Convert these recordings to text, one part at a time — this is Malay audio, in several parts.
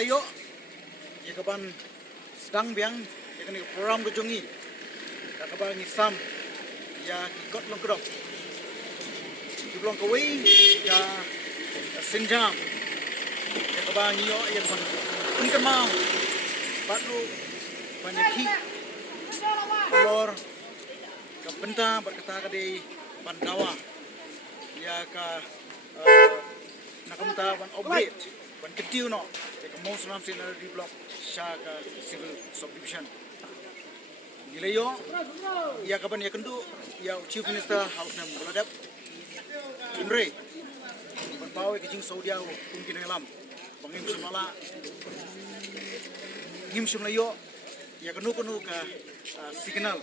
Nilayo, ya kapan sedang biang, ya kan program kejongi, ya kapan ngisam, ya kikot long kedok, diblong kawai, ya senjam, ya kapan ngiyo, ya kapan pun mau, baru banyak ki, kolor, kabenta berkata kadai bandawa, ya ka nakamta ban upgrade. Ban ketiu no, ya mau senam sinar di blok Shaka civil subdivision. Nilayo, ya kapan ya kendu, ya chief minister house nam buladap, Imre, ban bawa kejing Saudi Arabia, kumkin alam, bangim semala, ngim semlayo, ya kenu ka signal,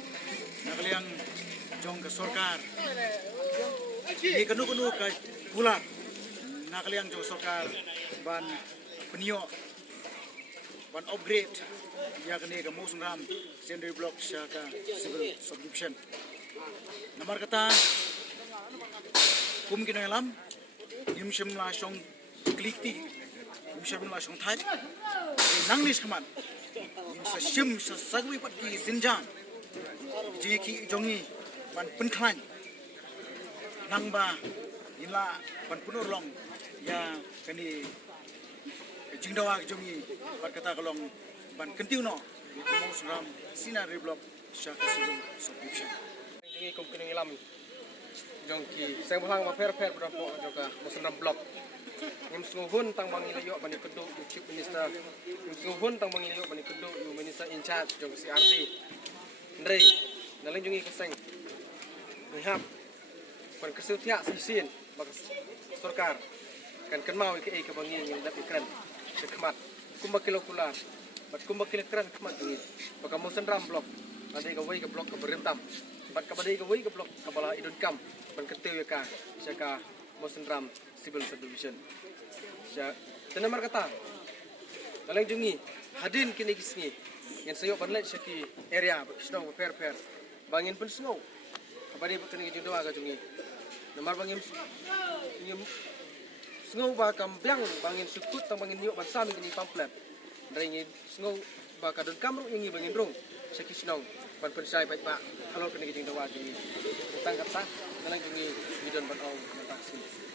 nakaliang jong ke sorkar, ya kenu ka pulang. Nakaliang jong sorkar ban penio ban upgrade ya kene ke Mosunram secondary block Shaka civil subdivision. Nomor kata kum kino alam himshim la shong klikti himshim la shong thai nangnis kaman him sa shim sa sagwi pati sinjang jiki jongi ban penklan nangba ila ban punurlong ya kani jingdawa jongi berkata kalong ban kentiu no mau seram sinar block Shaka civil subdivision jongi kum kini lam jongki sang bahang ma fer berapa joka Mosunram block ngim sunghun tang bang ilayo bani kedu chief minister ngim sunghun tang bang ilayo bani kedu minister in charge jong CRD ndrei dalang jongi keseng ngihap ban kesutia sisin bak sorkar kan mau ke bangi yang dapat keren sekmat kumba kilo kular bat kumba kilo keren kmat ini baka Mosunram block ada ke wei ke block ke berentam bat ka badai ke wei ke block kepala idun kam ban ketiu ya ka Shaka Mosunram civil subdivision sya tenemar kata dalang jungi hadin kini kisni yang sayo banlet syaki area snow per bangin pun snow kabadi kini jingdawa ka jungi nomor bangin snow ba kambyang bangin sukut tang bangin niyo ban sami kini pamphlet dringin snow ba kadon kamru yung bangin rong syaki snow ban pensai baik ba kalau kini jingdawa jungi tang kata dalang jungi bidon ban au taksi